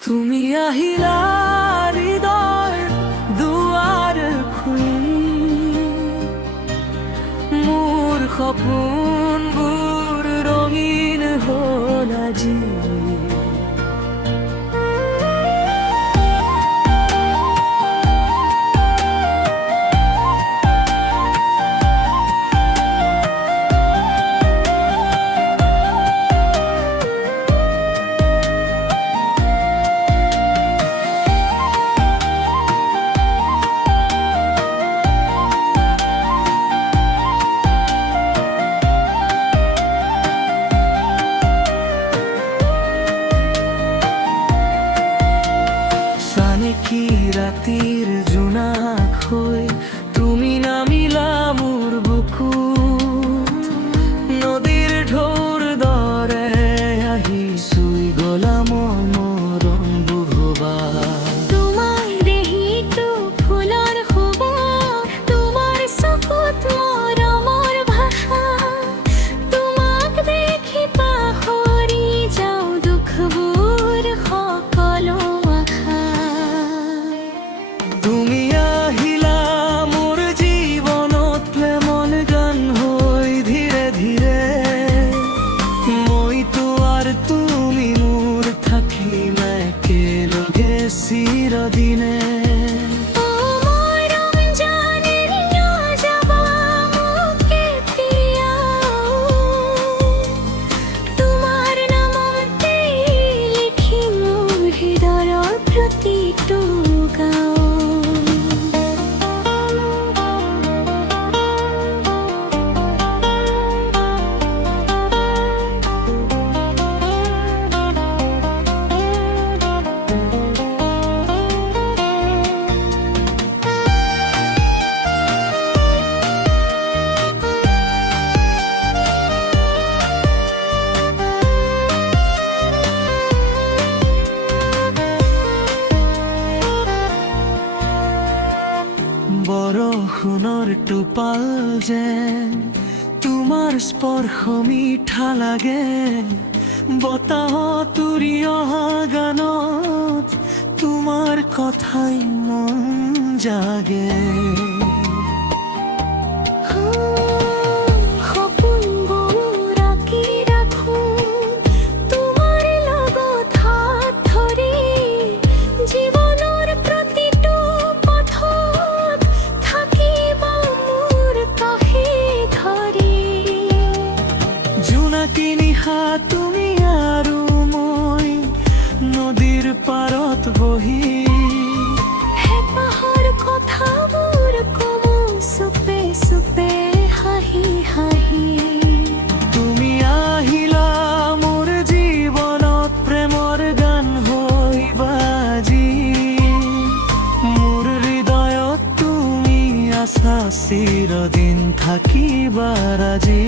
তুমি আহিলা হৃদয় দুৱাৰ খুলি মোৰ সপোনবোৰ ৰঙীন হ'ল আজি। কি ৰাতিৰ জোনাক হৈ তুমি নামিলা মোৰ বুকুত, নদীৰ ঢৌৰ দৰে আহি চুই গলা মোৰ মৰম বুভুৱা। তোমাৰ দেহিটো ফুলৰ সুবাস, তোমাৰ চকুত মৰমৰ ভাষা, তোমাক দেখি পাহৰি যাওঁ দুখবোৰ সকলো। তুমি আহিলা মোৰ জীৱনত প্ৰেমৰ গান হৈ ধীৰে ধীৰে, মইতো আৰু তুমি মোৰ থাকিম একেলগে চিৰদিনে। বৰষুণৰ টোপাল যেন তোমাৰ স্পৰ্শ মিঠা লাগে, বতাহত উৰি অহা গানত তোমাৰ কথাই মন জাগে। নিশা তুমি আৰু মই নদীৰ পাৰত বহি হেঁপাহৰ কথাবোৰ কমো চুপে চুপে হাঁহি হাঁহি। তুমি আহিলা মোৰ জীৱনত প্ৰেমৰ গান হৈ বাজি, মোৰ হৃদয়ত তুমি আছা চিৰদিন থাকিবা ৰাজি।